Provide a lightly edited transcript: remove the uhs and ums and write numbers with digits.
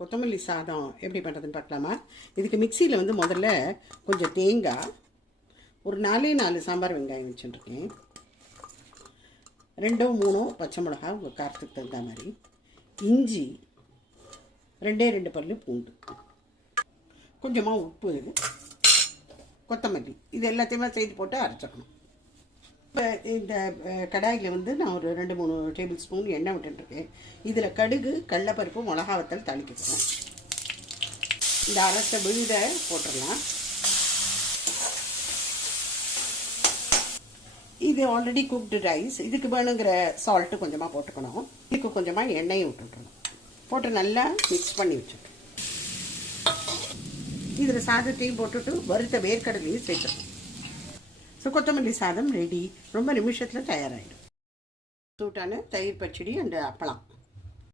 கொத்தமல்லி சாதம் எப்படி பண்ணுறதுன்னு பார்க்கலாமா? இதுக்கு மிக்சியில் வந்து முதல்ல கொஞ்சம் தேங்காய், ஒரு 4 சாம்பார் வெங்காயம் வச்சுட்டுருக்கேன், 2-3 பச்சை மிளகா உங்கள் காரத்துக்கு தகுந்த மாதிரி, இஞ்சி 2 பல்லு பூண்டு, கொஞ்சமாக உப்பு, கொத்தமல்லி, இது எல்லாத்தையுமே சேர்த்து போட்டு அரைச்சிக்கணும். இப்போ இந்த கடாயில் வந்து நான் ஒரு 2-3 டேபிள் ஸ்பூன் எண்ணெய் விட்டுருக்கேன். இதில் கடுகு, கடலைப்பருப்பு, மிளகா வத்தல் தாளிக்கிறோம். இந்த அரைச்ச விழுதை போட்டுடலாம். இது ஆல்ரெடி குக்டு ரைஸ். இதுக்கு வேணுங்கிற சால்ட்டு கொஞ்சமாக போட்டுக்கணும். இதுக்கு கொஞ்சமாக எண்ணெயும் விட்டுக்கணும். போட்டு நல்லா மிக்ஸ் பண்ணி வச்சுக்கணும். இதில் சாதத்தையும் போட்டுட்டு வறுத்த வேர்க்கடலையும் சேர்த்துக்கணும். ஸோ கொத்தமல்லி சாதம் ரெடி. ரொம்ப நிமிஷத்தில் தயாராகிடும். சூட்டான தயிர் பச்சடி அண்டு அப்பளம்.